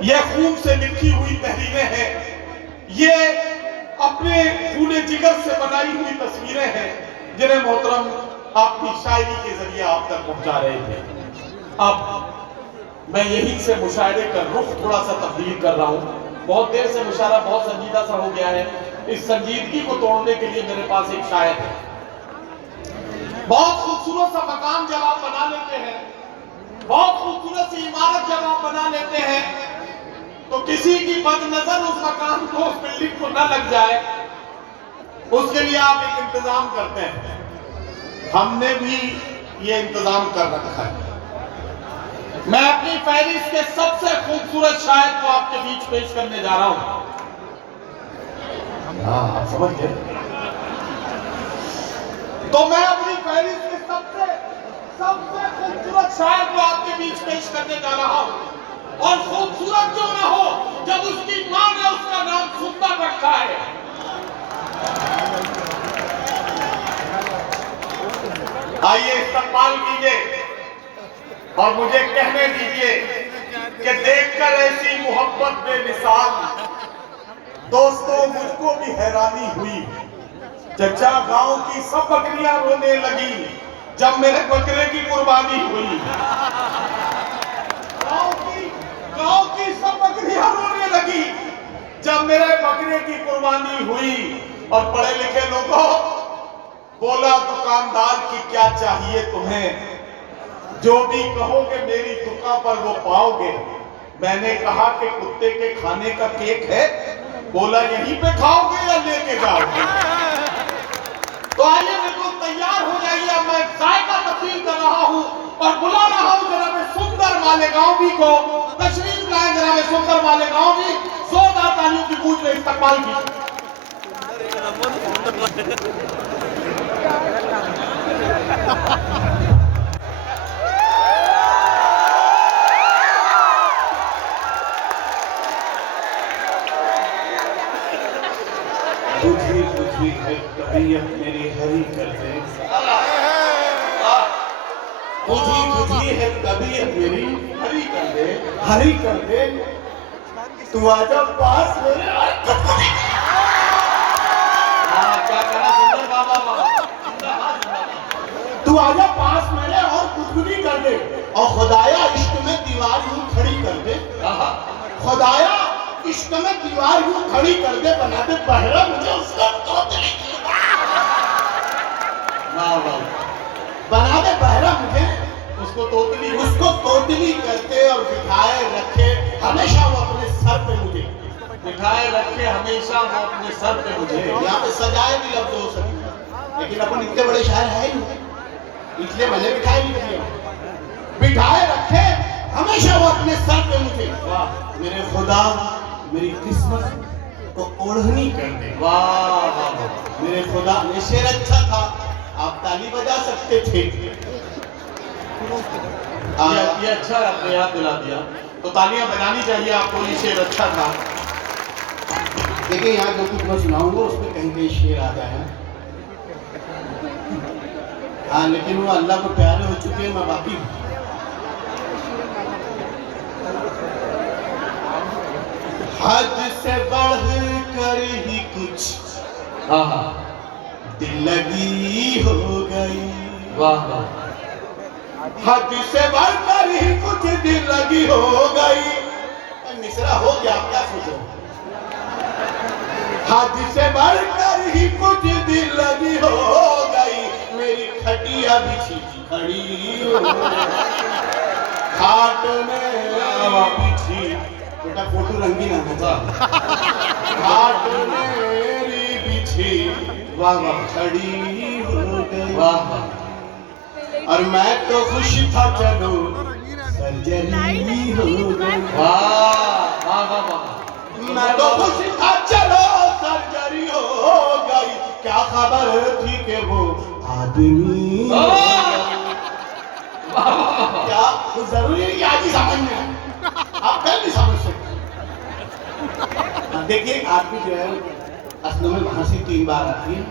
ये खून से लिखी हुई तहरीरें हैं, ये अपने खूने जिगर से बनाई हुई तस्वीरें हैं जिन्हें मोहतरम आपकी शायरी के जरिए आप तक पहुंचा रहे थे। अब मैं यहीं से मुशायरे का रुख थोड़ा सा तब्दील कर रहा हूं। बहुत देर से मुशायरा बहुत संजीदा सा हो गया है। इस संजीदगी को तोड़ने के लिए मेरे पास एक शायर है। बहुत खूबसूरत सा मकान जब आप बना लेते हैं, बहुत खूबसूरत सी इमारत जब आप बना लेते हैं, तो किसी की बदनजर उस मकान को, उस बिल्डिंग को न लग जाए, उसके लिए आप एक इंतजाम करते हैं। हमने भी ये इंतजाम कर रखा है। मैं अपनी फहरिस्त के सबसे खूबसूरत शायर को आपके बीच पेश करने जा रहा हूं। आप समझ गए? तो मैं अपनी फहरिस्त के सबसे खूबसूरत शायर को आपके बीच पेश करने जा रहा हूं। और खूबसूरत क्यों ना हो, जब उसकी मां ने उसका नाम सुंदर रखा है। आइए इस्तकबाल कीजिए और मुझे कहने दीजिए कि देखकर ऐसी मोहब्बत बेमिसाल, दोस्तों मुझको भी हैरानी हुई। चचा गांव की सब बकरियां रोने लगी जब मेरे बकरे की कुर्बानी हुई। गांव की सब बकरियां रोने लगी जब मेरे बकरे की कुर्बानी हुई। और पढ़े लिखे लोगों, बोला दुकानदार की क्या चाहिए तुम्हें, जो भी कहोगे मेरी दुकान पर वो पाओगे। मैंने कहा कि कुत्ते के खाने का केक है, बोला यहीं पे खाओगे या लेके जाओगे। तो आइए बिल्कुल तैयार हो जाइए, मैं जायका तब्दील कर रहा हूं और बुला रहा हूं जनाब सुंदर मालेगांवी को। तशरीफ लाए जनाब सुंदर मालेगांवी, जोरदार तालियों की गूंज में इस्तकबाल की। बुझी बुझी है तबीयत मेरी हरी कर दे, बुझी बुझी है तबीयत मेरी हरी कर दे, हरी कर दे। तू आजा पास मेरे। क्या करा सुंदर बाबा, तू आजा पास मेरे और गुदगुदी कर दे। और खुदाया इश्क में दीवार यूं खड़ी कर दे, खुदाया इश्क में दीवार यूं खड़ी कर दे, बना दे पहरा मुझे उसका तोतली। बना दे पहरा मुझे उसको तोतली करते और बिठाए रखे हमेशा वो अपने सर पे मुझे, बिठाए रखे हमेशा वो अपने सर पे मुझे। यहाँ पे सजाए भी लफ्ज हो सकते, लेकिन अपन इतने बड़े शायर है ही नहीं, इसलिए भले बिठाए लिख दिया। बिठाए रखे हमेशा वो अपने सर पे मुझे। वाह मेरे खुदा, मेरी किस्मत को ओढ़नी कर दे। वाह वाह मेरे खुदा। ये शेर अच्छा था, आप ताली बजा सकते थे। ये अच्छा आपने याद दिला दिया, तो तालियां बजानी चाहिए आपको। ये शेर अच्छा था। देखिए यहाँ जो कुछ मैं सुनाऊंगा उसमें कहीं कहीं शेर आता है। हाँ लेकिन वो अल्लाह को प्यारे हो चुके हैं, मैं बाकी हद से बढ़ कर ही कुछ दिल लगी हो गई। वाह वाह हद से बढ़ कर ही कुछ दिल लगी हो गई। मिसरा हो गया, आप क्या सोचो। हद से बढ़ कर ही कुछ दिल लगी हो गई, मेरी खटिया बिछी खड़ी हो खाट में बिछी। बेटा फोटो रंगीन आना था। खाट मेरी बिछी वाह वाह खड़ी हो गई। वाह और मैं तो खुश था, चलो सर्जरी हो गई। वाह वाह वाह मैं तो खुश था, चलो सर्जरी हो गई। क्या खबर थी कि वो आदमी क्या जरूरी नहीं आज ही समझ में, आप कल भी समझ सकते। देखिए आदमी जो है असल में हंसी 3 बार आती है।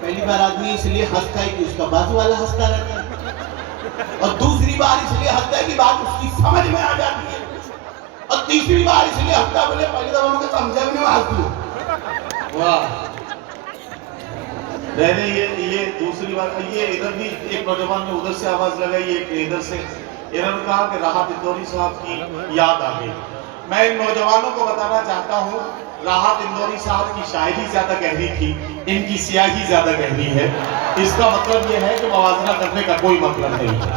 पहली बार आदमी इसलिए हंसता है कि उसका बाजू वाला हंसता रहता है, और दूसरी बार इसलिए हंसता है कि बात उसकी समझ में आ जाती है, और तीसरी बार इसलिए हफ्ता बोले, पहले दफा मुझे समझा भी नहीं आज। वाह, नहीं ये दूसरी बार। ये इधर भी एक नौजवान ने उधर से आवाज लगाई, एक इधर से। इन्होंने कहा कि राहत इंदौरी साहब की याद आ गई। मैं इन नौजवानों को बताना चाहता हूँ, राहत इंदौरी साहब की शायरी ज्यादा गहरी थी, इनकी स्याही ज्यादा गहरी है। इसका मतलब यह है कि मवाजना करने का कोई मतलब नहीं है।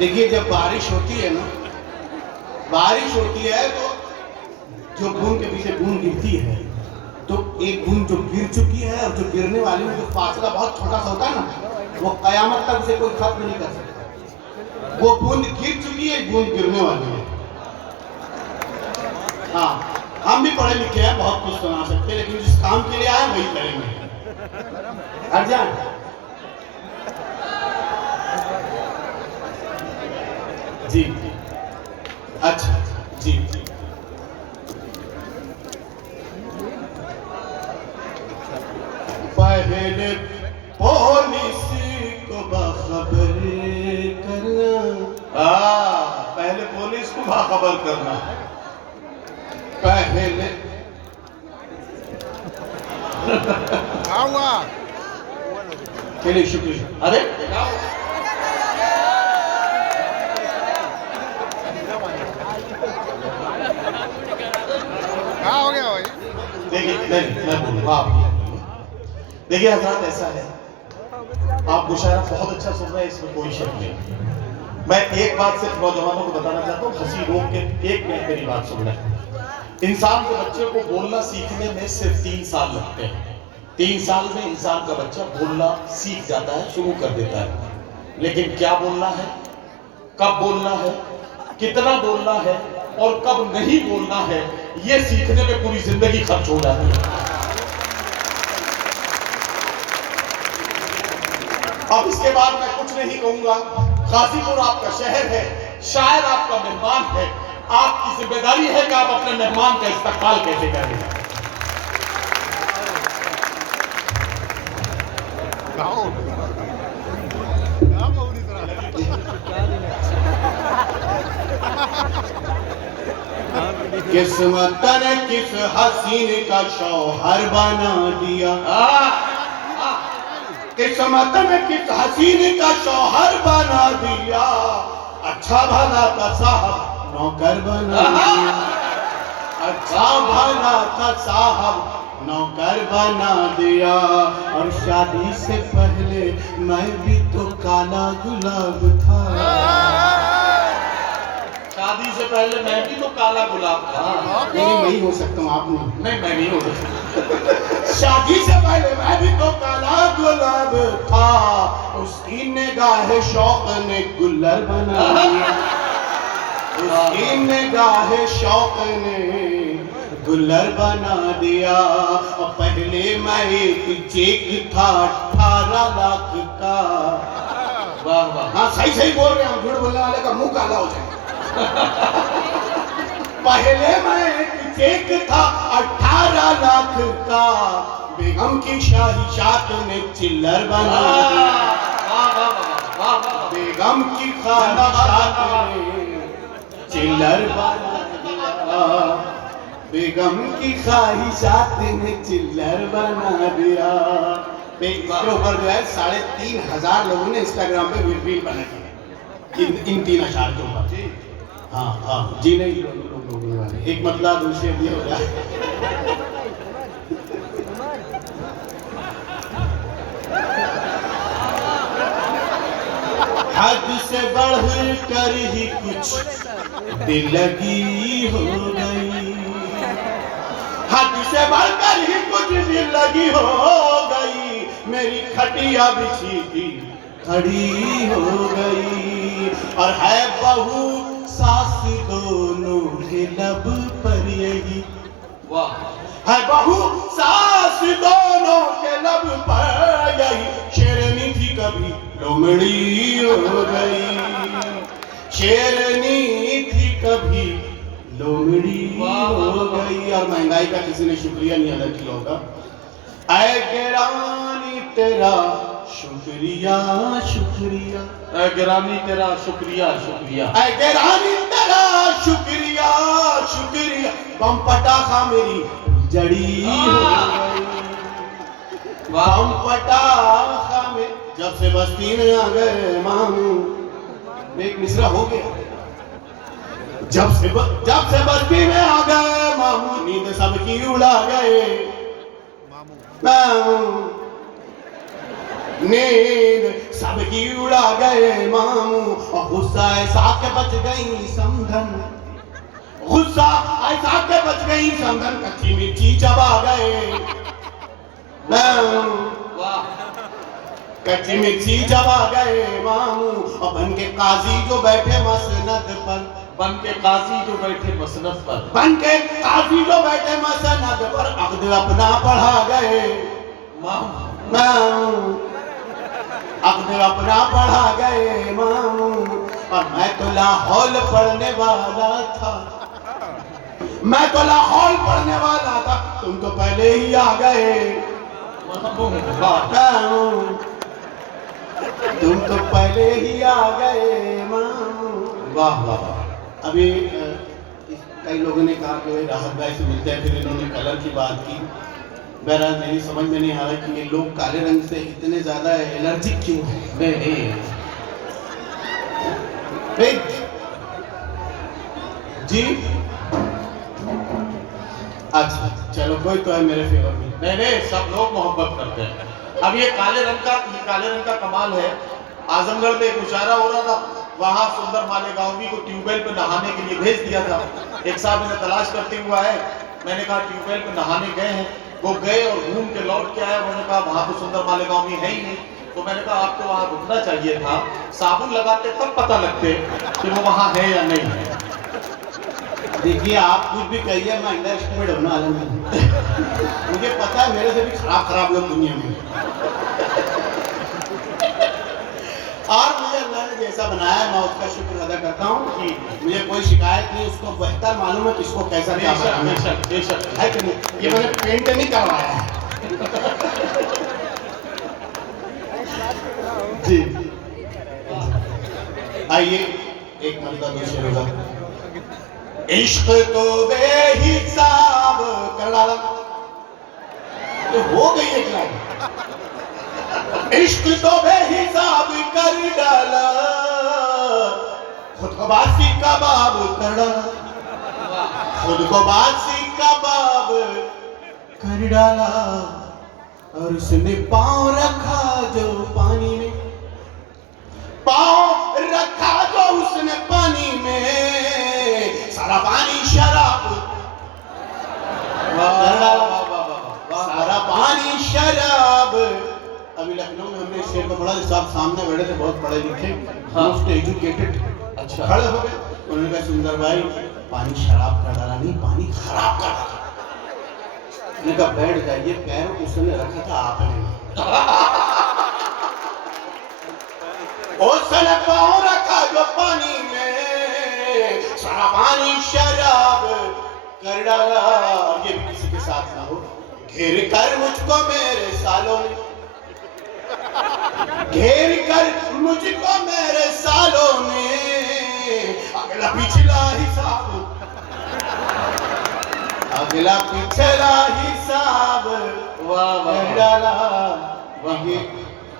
देखिए, जब बारिश होती है ना, बारिश होती है तो जो बूंद के पीछे बूंद गिरती है, तो एक बूंद जो गिर चुकी है और जो गिरने वाली है, जो फासला बहुत छोटा सा होता है ना, वो कयामत तक उसे कोई खत्म नहीं कर सकता। वो बूंद गिर चुकी है, बूंद गिरने वाली है। हाँ, हम भी पढ़े लिखे हैं, बहुत कुछ सुना सकते हैं, लेकिन जिस काम के लिए आए वही करेंगे। अर्जान, जी, अच्छा, जी, पहले पुलिस को बाखबर करना। पहले पुलिस को बाखबर करना। पहले चलिए, शुक्रिया। अरे क्या हो गया भाई? देखिए, नहीं मैं बोलूँगा, आप देखिए हजरत, ऐसा है, आप मुशायरा बहुत अच्छा सुन रहे हैं, इसमें कोई शक नहीं। मैं एक बात सिर्फ नौजवानों को बताना चाहता हूँ, हंसी रोक के एक मिनट मेरी बात सुन लें। इंसान के बच्चे को बोलना सीखने में सिर्फ 3 साल लगते हैं। 3 साल में इंसान का बच्चा बोलना सीख जाता है, शुरू कर देता है। लेकिन क्या बोलना है, कब बोलना है, कितना बोलना है और कब नहीं बोलना है, ये सीखने में पूरी जिंदगी खर्च हो जाती है। अब इसके बाद मैं कुछ नहीं कहूंगा। गाजीपुर आपका शहर है, शायर आपका मेहमान है, आपकी जिम्मेदारी है कि आप अपने मेहमान का इस्तकबाल कैसे करें। किस्मत ने किस हसीन का शौहर बना दिया। किस्मत ने किस हसीन का शौहर बना दिया। अच्छा भला का साहब नौकर बना दिया। अच्छा भला का साहब नौकर बना दिया। और शादी से पहले मैं भी तो काला गुलाब था। शादी से पहले मैं भी तो काला गुलाब था। नहीं, मैं हो सकता हूँ, आप नहीं। मैं नहीं हो सकता। शादी से पहले मैं भी तो काला गुलाब था। उसकी निगाह शौक ने गुल्लर बना दिया। उसकी निगाह शौक ने गुल्लर बना दिया। और पहले मैं एक चेक था 18 लाख का। वाह वाह, हाँ सही बोल रहे हैं हम, झूठ बोलने वाले का मुंह काला हो जाए। पहले मैं चेक था 18 लाख का। बेगम की शाहीशात ने चिल्लर बना दिया। बेगम की ख्वाहिशात ने चिल्लर बना दिया। बेगम की ख्वाहिशात ने चिल्लर बना दिया। इसके ऊपर जो है 3,500 लोगों ने इंस्टाग्राम पे रील बनाई इन 3 अशार के ऊपर। हाँ जी, नहीं लोग होने वाले, एक मतलब दूसरे भी हो जाए। हद से बढ़ कर ही कुछ दिल लगी हो गई। हद से बढ़कर ही कुछ दिल लगी हो गई। मेरी खटिया बिछी थी खड़ी हो गई। और है बहू सास दोनों के लब पर यही। वाह, है बहू सास दोनों के लब पर यही। शेरनी थी कभी लोमड़ी हो गई। शेरनी थी कभी लोमड़ी हो गई। और महंगाई का किसी ने शुक्रिया नहीं अदा किया होगा। ऐ गिरानी तेरा शुक्रिया शुक्रिया। गिरानी तेरा शुक्रिया शुक्रिया। ऐ गिरानी तेरा शुक्रिया शुक्रिया बम पटाखा मेरी जड़ी हो गई। बम पटाखा में जब से बस्ती में आ गए मामू, एक मिसरा हो गया। जब से बस्ती में आ गए मामू, नींद सबकी उड़ा गए मामू, नींद सबकी उड़ा गए मामू। और गुस्सा ऐसा के बच गई समधन, गुस्सा ऐसा के बच गई समधन, कच्ची मिर्ची चबा गए मामू, कच्ची मिर्ची चबा गए मामू। और बन के काजी जो बैठे मसनद पर, बन के काजी जो बैठे मसनद पर, बन के काजी जो बैठे मसनद पर, अक़्द अपना पढ़ा गए मामू, अक़्द अपना पढ़ा गए मामू। और मैं तो लाहौल पढ़ने वाला था, मैं तो लाहौल पढ़ने वाला था, तुम तो पहले ही आ गए मामू, तुम तो पहले ही आ गए मामू। वाह वाह वाह। अभी कई लोगों ने कहा कि राहत भाई से मिलते हैं, फिर इन्होंने कलर की बात की। बहरहाल मेरी समझ में नहीं आ रहा कि ये लोग काले रंग से इतने ज्यादा एलर्जिक क्यों हैं। नहीं जी, अच्छा चलो कोई तो है मेरे फेवर में। नहीं, सब लोग मोहब्बत करते हैं। अब ये काले रंग का कमाल है। आजमगढ़ में एक मुशायरा हो रहा था, वहां सुंदर मालेगांवी को ट्यूबवेल पे नहाने के लिए भेज दिया था। एक साहब इन्हें तलाश करते हुआ है, मैंने कहा ट्यूबवेल पे नहाने गए हैं, वो गए और घूम के लौट के आए। उन्होंने कहा वहां तो सुंदर मालेगांवी है ही नहीं। तो मैंने कहा आपको वहां रुकना चाहिए था, साबुन लगाते तब पता लगते कि वो वहां है या नहीं है। देखिए आप कुछ भी कहिए, मैं अंडर एस्टिमेट होने वाला नहीं। मुझे पता है मेरे से भी खराब लोग दुनिया में। और मुझे अल्लाह ने जैसा बनाया मैं उसका शुक्र अदा करता हूँ कि मुझे कोई शिकायत नहीं। उसको बेहतर मालूम है किसको कैसा क्या बनाना है कि नहीं। ये मैंने पेंट नहीं करवाया है जी। आइए एक मरदा दो शेर होगा। इश्क तो बेहिसाब कर डाला, तो हो गई एक लाइन। इश्क तो बेहिसाब कर डाला, खुद को बासी कबाब कर डाला, खुद को बासी कबाब कर डाला। और उसने पाँव रखा जो पानी में, पाँव रखा जो उसने पानी में, सारा पानी शराब कर डाला, सारा पानी शराब। अभी लखनऊ में हमने शेर को पढ़ा, साहब सामने बैठे थे, बहुत पढ़े लिखे, मोस्ट एजुकेटेड। अच्छा खड़े हो गए, उन्होंने कहा सुंदर भाई पानी शराब का डाला नहीं, पानी खराब का डाला। मैंने कहा बैठ जाइए, पैर उसने रखा था आपने, उसने पाँव रखा जो पानी में, सारा पानी शराब कर डाला। ये भी किसी के साथ ना हो। घेर कर मुझको मेरे सालों ने, घेर कर मुझको मेरे सालों ने, अगला पिछला हिसाब, अगला पिछला हिसाब कर डाला। वही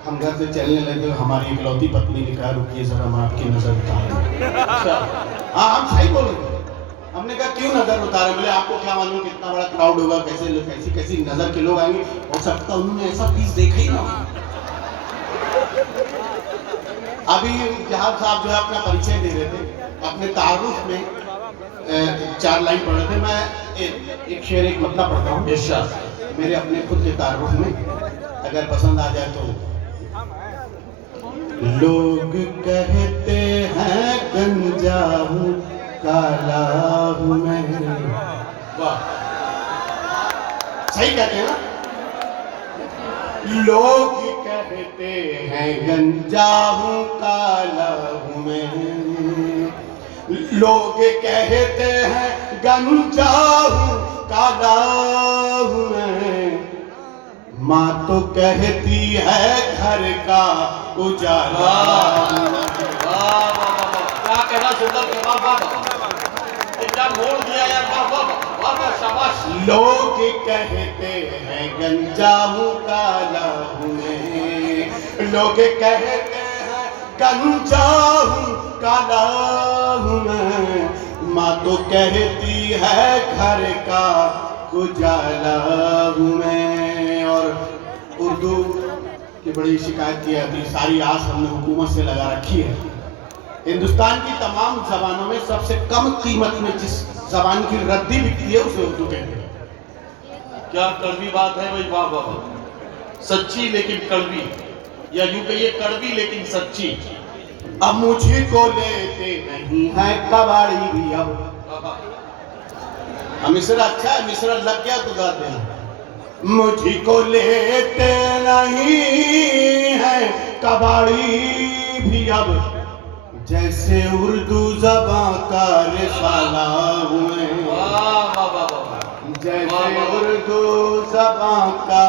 हम घर से चलने लगे, हमारी इकलौती पत्नी ने कहा रुकिए जरा हम आपकी नजर उतारें। हाँ हम सही बोले। हमने कहा क्यों नजर उतारे? बोले आपको क्या मालूम कितना बड़ा क्राउड होगा, कैसी कैसी नजर के लोग आएंगे, हो सकता उन्होंने ऐसा पीस देखा ही ना। अभी जहां साहब जो है अपना परिचय दे रहे थे, अपने तारुफ में 4 लाइन पढ़ रहे थे। मैं एक शेर एक मतलब पढ़ता हूँ मेरे अपने खुद के तारुफ में, अगर पसंद आ जाए तो। लोग कहते हैं गंजा हूँ काला हूँ मैं, वाह सही कहते हैं ना। लोग कहते हैं गंजा हूँ काला हूँ मैं, लोग कहते हैं गंजा हूँ काला हूँ मैं, माँ तो कहती है घर का उजाला। क्या कहना सुंदर, क्या मोड़ दिया यार, वाह वाह वाह वाह, शाबाश। लोग कहते हैं गंजा हूँ काला हूँ मैं, लोग कहते हैं गंजा हूँ काला हूँ मैं, माँ तो कहती है घर का उजाला हूँ मैं। और उर्दू की बड़ी शिकायत की है, सारी आस हमने हुकूमत से लगा रखी है। हिंदुस्तान की तमाम जबानों में सबसे कम कीमत में जिस जबान की रद्दी बिकती है उसे उर्दू कहते हैं। क्या कड़वी बात है भाई, वाह वाह वाह, सच्ची लेकिन कड़वी, या यूं कहिए कड़वी लेकिन सच्ची। अब मुझे को लेते नहीं है कबाड़ी भी अब मिश्रा अच्छा है, मिश्रा लग गया तो गा देना। मुझी को लेते नहीं है कबाड़ी भी अब, जैसे उर्दू ज़बां का रिसाला हुए, जैसे उर्दू ज़बां का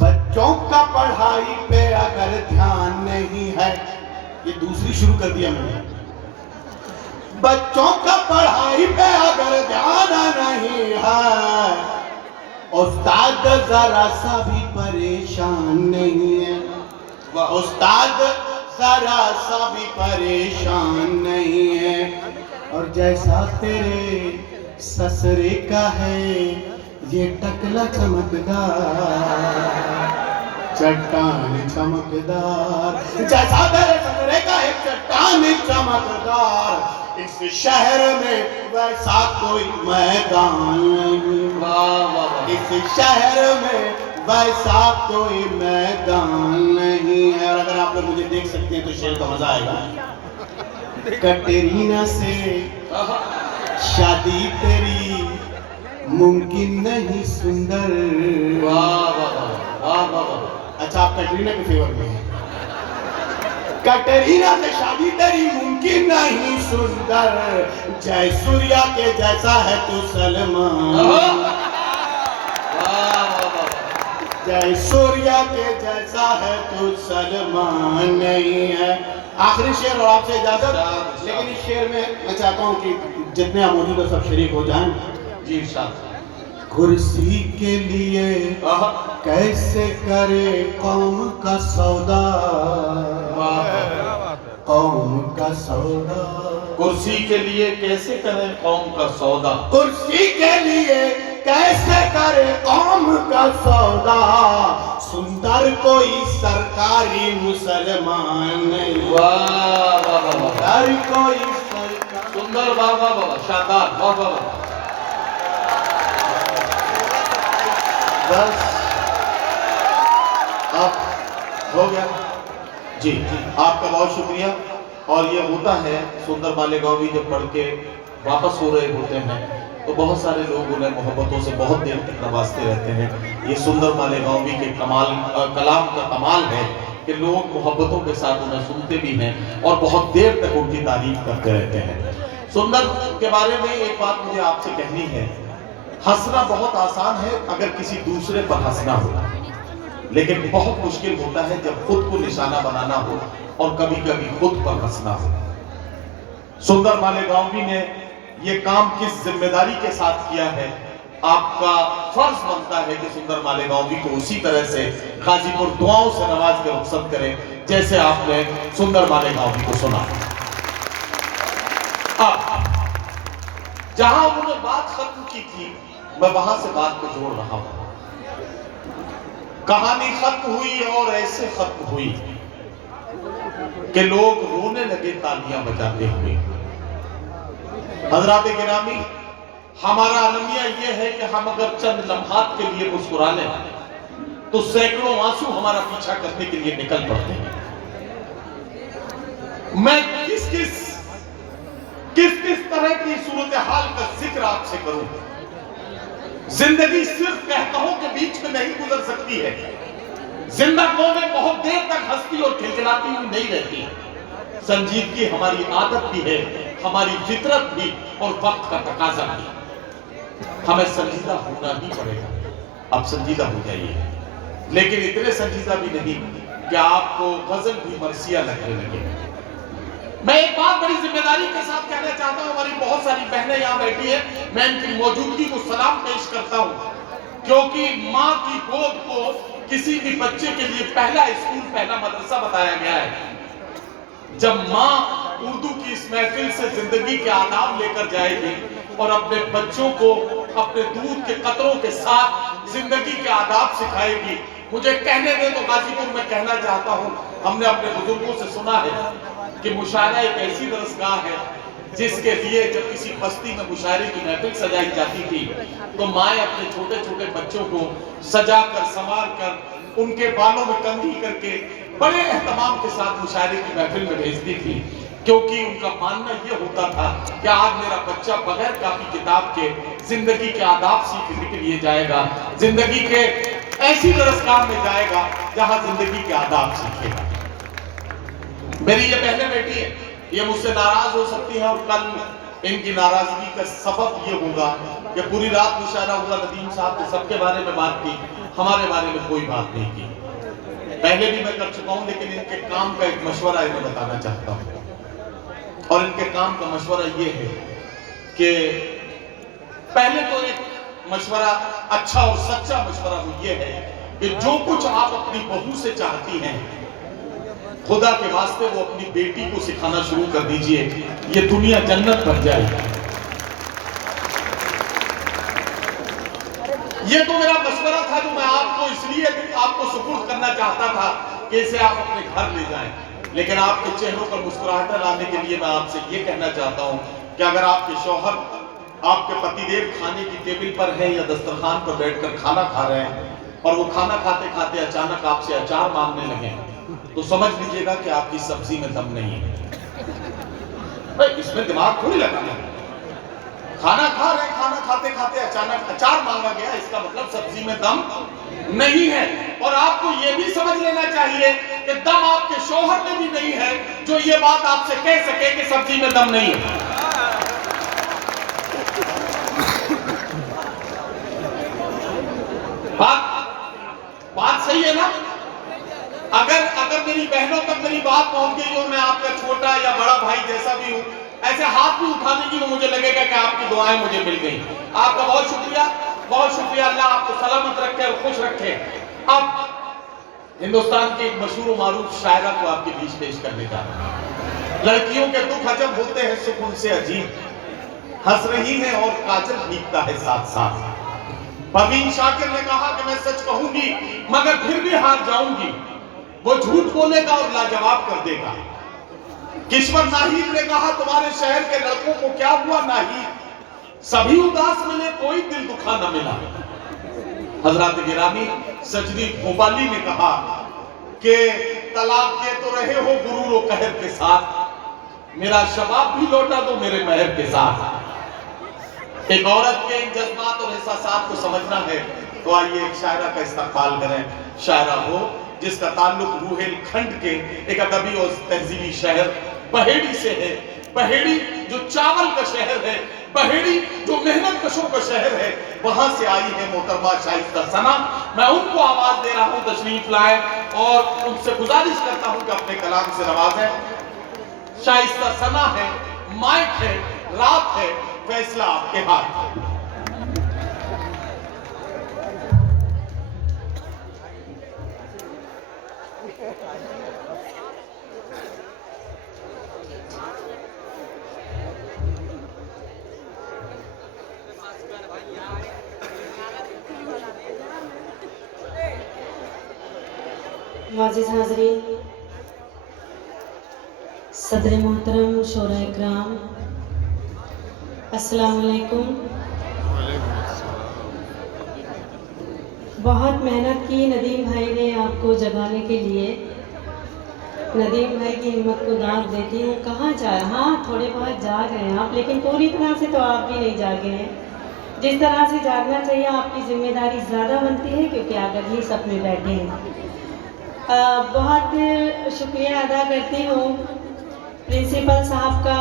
बच्चों का पढ़ाई पे अगर ध्यान नहीं है, ये दूसरी शुरू कर दिया मैंने। बच्चों का पढ़ाई पे अगर ध्यान नहीं है, उस्ताद जरा सा भी परेशान नहीं है, उस्ताद जरा सा भी परेशान नहीं है। और जैसा तेरे ससुरे का है ये टकला चमकदार, चट्टान चमकदार, जैसा तेरे ससुरे का एक चट्टान चमकदार, इस शहर में वैसा कोई मैदान नहीं, इस शहर में वैसा कोई मैदान नहीं है। और अगर आप लोग मुझे देख सकते हैं तो शेर का मजा आएगा। कटरीना से शादी तेरी मुमकिन नहीं सुंदर, अच्छा आप कटरीना के फेवर में हैं। कटरीना से शादी तेरी मुमकिन नहीं सुंदर, जय सूर्या के जैसा है तू सलमान, जय सूर्या के जैसा है तू सलमान नहीं है। आखिरी शेर और आपसे इजाजत, लेकिन इस शेर में मैं चाहता हूँ कि जितने आप मौजूद हैं सब शरीक हो जाएं। जी साहब। कुर्सी के लिए कैसे करे कौम का सौदा, कौम का सौदा, कुर्सी के लिए कैसे करें कौम का सौदा, कुर्सी के लिए कैसे करे कौम का सौदा, सुंदर कोई सरकारी मुसलमान नहीं, सुंदर कोई सरकारी, सुंदर, वाह वाह वाह, शानदार, वाह वाह वाह। बस अब हो गया जी, आपका बहुत शुक्रिया। और ये होता है सुंदर मालेगांवी जब पढ़ के वापस हो रहे होते हैं तो बहुत सारे लोग उन्हें मोहब्बतों से बहुत देर तक नवाजते रहते हैं। ये सुंदर मालेगांवी के कलाम का कमाल है कि लोग मोहब्बतों के साथ उन्हें सुनते भी हैं और बहुत देर तक उनकी तारीफ करते रहते हैं। सुंदर के बारे में एक बात मुझे आपसे कहनी है, हंसना बहुत आसान है अगर किसी दूसरे पर हंसना हो, लेकिन बहुत मुश्किल होता है जब खुद को निशाना बनाना हो और कभी कभी खुद पर हंसना हो। सुंदर मालेगांवी ने ये काम किस जिम्मेदारी के साथ किया है, आपका फर्ज बनता है कि सुंदर मालेगांवी को उसी तरह से गाजीपुर दुआओं से नवाज के रुखसत करें जैसे आपने सुंदर मालेगांवी को सुना। अब जहां उन्होंने बात खत्म की थी मैं वहां से बात को जोड़ रहा हूं। कहानी खत्म हुई और ऐसे खत्म हुई कि लोग रोने लगे तालियां बजाते हुए। हजरात गिरामी, हमारा अलमिया यह है कि हम अगर चंद लम्हात के लिए मुस्कुरा लें तो सैकड़ों आंसू हमारा पीछा करने के लिए निकल पड़ते हैं। मैं किस किस तरह की सूरत हाल का जिक्र आपसे करूं। जिंदगी सिर्फ कहकहों के बीच में नहीं गुजर सकती है। जिंदा कौमें बहुत देर तक हंसती और खिलखिलाती हुई नहीं रहती। संजीदगी हमारी आदत भी है, हमारी फितरत भी और वक्त का तकाजा भी। हमें संजीदा होना ही पड़ेगा। अब संजीदा हो जाइए, लेकिन इतने संजीदा भी नहीं कि आपको गजल भी मरसिया लगने लगे। मैं एक बात बड़ी जिम्मेदारी के साथ कहना चाहता हूं, हमारी बहुत सारी बहनें यहां बैठी हैं, मैं इनकी मौजूदगी को सलाम पेश करता हूं, क्योंकि मां की गोद को किसी भी बच्चे के लिए पहला स्कूल, पहला मदरसा बताया गया है। जब मां उर्दू की इस महफिल से जिंदगी के आदाब लेकर जाएगी और अपने बच्चों को अपने दूध के कतरों के साथ जिंदगी के आदाब सिखाएगी, मुझे कहने दें तो गाजीपुर में कहना चाहता हूं, हमने अपने बुजुर्गों से सुना है कि मुशायरा एक ऐसी दरसगाह है जिसके लिए जब किसी बस्ती में मुशायरे की महफिल सजाई जाती थी तो माएँ अपने छोटे छोटे बच्चों को सजा कर, संवार कर, उनके बालों में कंघी करके बड़े एहतमाम के साथ मुशायरे की महफिल में भेजती थी, क्योंकि उनका मानना यह होता था कि आज मेरा बच्चा बगैर कापी किताब के जिंदगी के आदाब सीखने के लिए जाएगा, जिंदगी के ऐसी दरसगाह में जाएगा जहां जिंदगी के आदाब सीखेगा। मेरी ये बहनें बैठी है, ये मुझसे नाराज हो सकती है और कल इनकी नाराजगी का सबब ये होगा कि पूरी रात मुशायरा हुआ, नदीम साहब ने सबके बारे में बात की, हमारे बारे में कोई बात नहीं की। पहले भी मैं कर चुका हूं, लेकिन इनके काम का एक मशवरा इन्हें बताना चाहता हूं, और इनके काम का मशवरा ये है कि पहले तो एक मशवरा अच्छा और सच्चा मशवरा वो ये है कि जो कुछ आप अपनी बहू से चाहती हैं, खुदा के वास्ते वो अपनी बेटी को सिखाना शुरू कर दीजिए, ये दुनिया जन्नत बन जाएगी। ये तो मेरा मशवरा था जो मैं आपको इसलिए आपको सुपुर्द करना चाहता था कि इसे आप अपने घर ले जाएं, लेकिन आपके चेहरों पर मुस्कुराहट लाने के लिए मैं आपसे ये कहना चाहता हूं कि अगर आपके शौहर, आपके पतिदेव खाने की टेबल पर है या दस्तरखान पर बैठकर खाना खा रहे हैं और वो खाना खाते खाते अचानक आपसे अचार मांगने लगे, तो समझ लीजिएगा कि आपकी सब्जी में दम नहीं है। इसमें दिमाग थोड़ी लगाना है। खाना खा रहे, खाना खाते खाते अचानक अचार मांगा गया, इसका मतलब सब्जी में दम नहीं है। और आपको यह भी समझ लेना चाहिए कि दम आपके शौहर में भी नहीं है जो ये बात आपसे कह सके कि सब्जी में दम नहीं है। बात सही है ना? अगर मेरी बहनों तक मेरी बात पहुंच गई और मैं आपका छोटा या बड़ा भाई जैसा भी हूं, ऐसे हाथ भी उठाने की तो मुझे लगेगा कि आपकी दुआएं मुझे मिल गई। आपका बहुत शुक्रिया, बहुत शुक्रिया। अल्लाह आपको सलामत रखे और खुश रखे। अब हिंदुस्तान की एक मशहूर मारूफ शायरा को आपके बीच पेश करने का। लड़कियों के दुख अजब होते हैं, सुख उनसे अजीब, हंस रही है और काजल भीगता है साथ साथ। परवीन शाकिर ने कहा कि मैं सच कहूंगी मगर फिर भी हार जाऊंगी, वो झूठ बोलेगा और लाजवाब कर देगा। किश्वर नाहिद ने कहा तुम्हारे शहर के लड़कों को क्या हुआ नाहिद, सभी उदास मिले कोई दिल दुखा न मिला। हजरत गिरामी सजदी भोपाली ने कहा कि तलाक दे तो रहे हो गुरूर और कहर के साथ, मेरा शबाब भी लौटा दो मेरे महर के साथ। एक औरत के इन जज्बात और एहसासात को समझना है तो आइए एक शायरा का इस्तकबाल करें। शायरा हो जिसका ताल्लुक रूहेलखंड के एक अदबी और तहजीबी शहर पहेड़ी से है। पहेड़ी जो चावल का शहर है, पहेड़ी जो मेहनत कशों का शहर है, वहां से आई है मोहतरमा शाइस्ता सना। मैं उनको आवाज दे रहा हूं, तशरीफ लाए और उनसे गुजारिश करता हूं कि अपने कलाम से नवाजें। शाइस्ता सना है, माइक है, रात है, फैसला आपके हाथ। वाजिज़ हाज़रीन, सदर मोहतरम शोरा इकराम, अस्सलाम वालेकुम। बहुत मेहनत की नदीम भाई ने आपको जगाने के लिए। नदीम भाई की हिम्मत को दाद देती हूँ। कहाँ जाए, हाँ थोड़े बहुत जाग रहे हैं आप, लेकिन पूरी तरह से तो आप भी नहीं जागे हैं। जिस तरह से जागना चाहिए आपकी जिम्मेदारी ज़्यादा बनती है, क्योंकि आप अगली सब में बैठे हैं। बहुत शुक्रिया अदा करती हूँ प्रिंसिपल साहब का।